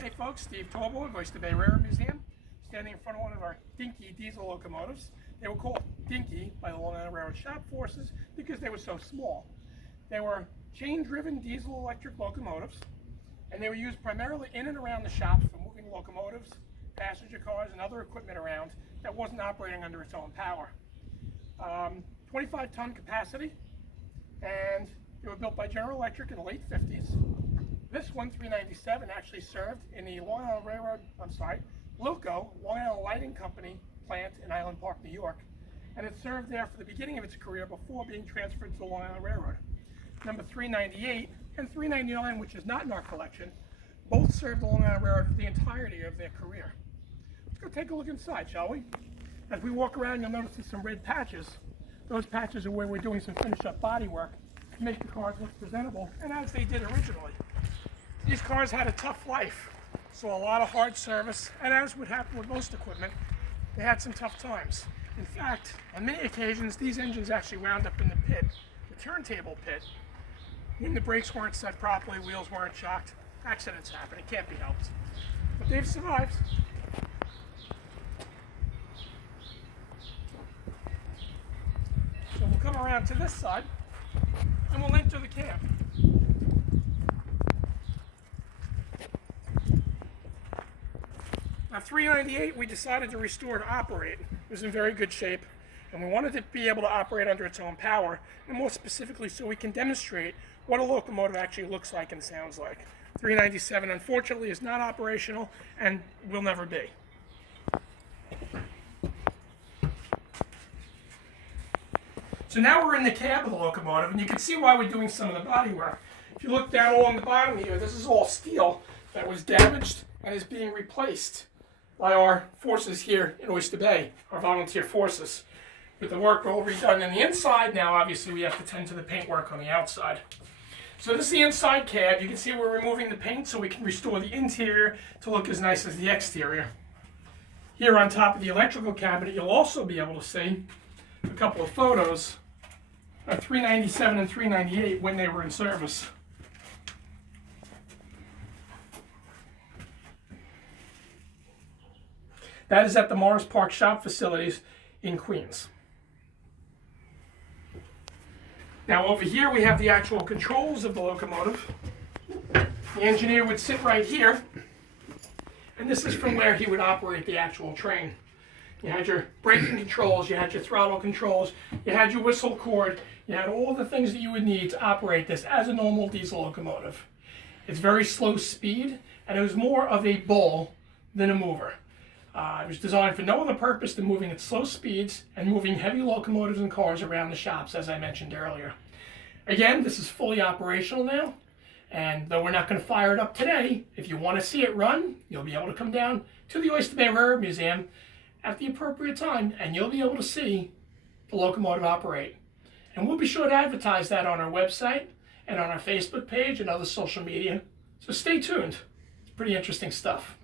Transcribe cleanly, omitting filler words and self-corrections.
Hey folks, Steven Torborg, Oyster Bay Railroad Museum, standing in front of one of our Dinky diesel locomotives. They were called Dinky by the Long Island Railroad shop forces because they were so small. They were chain-driven diesel electric locomotives, and they were used primarily in and around the shop for moving locomotives, passenger cars, and other equipment around that wasn't operating under its own power. 25-ton capacity, and they were built by General Electric in the late 50s. This 397 actually served in the Long Island Lighting Company plant in Island Park, New York. And it served there for the beginning of its career before being transferred to the Long Island Railroad. Number 398 and 399, which is not in our collection, both served the Long Island Railroad for the entirety of their career. Let's go take a look inside, shall we? As we walk around, you'll notice there's some red patches. Those patches are where we're doing some finish-up body work to make the cars look presentable, and as they did originally. These cars had a tough life, so a lot of hard service, and as would happen with most equipment, they had some tough times. In fact, on many occasions, these engines actually wound up in the pit, the turntable pit, when the brakes weren't set properly, wheels weren't shocked. Accidents happen, it can't be helped. But they've survived. So we'll come around to this side, and we'll enter the cab. Now 398 we decided to restore to operate. It was in very good shape, and we wanted to be able to operate under its own power, and more specifically so we can demonstrate what a locomotive actually looks like and sounds like. 397 unfortunately is not operational and will never be. So now we're in the cab of the locomotive, and you can see why we're doing some of the body work. If you look down along the bottom here, this is all steel that was damaged and is being replaced by our forces here in Oyster Bay, our volunteer forces. With the work already done in the inside, now obviously we have to tend to the paint work on the outside. So this is the inside cab. You can see we're removing the paint so we can restore the interior to look as nice as the exterior. Here on top of the electrical cabinet, you'll also be able to see a couple of photos of 397 and 398 when they were in service. That is at the Morris Park shop facilities in Queens. Now over here we have the actual controls of the locomotive. The engineer would sit right here, and this is from where he would operate the actual train. You had your braking controls, you had your throttle controls, you had your whistle cord, you had all the things that you would need to operate this as a normal diesel locomotive. It's very slow speed, and it was more of a bull than a mover. It was designed for no other purpose than moving at slow speeds and moving heavy locomotives and cars around the shops, as I mentioned earlier. Again, this is fully operational now, and though we're not going to fire it up today, if you want to see it run, you'll be able to come down to the Oyster Bay Railroad Museum at the appropriate time, and you'll be able to see the locomotive operate. And we'll be sure to advertise that on our website and on our Facebook page and other social media, so stay tuned. It's pretty interesting stuff.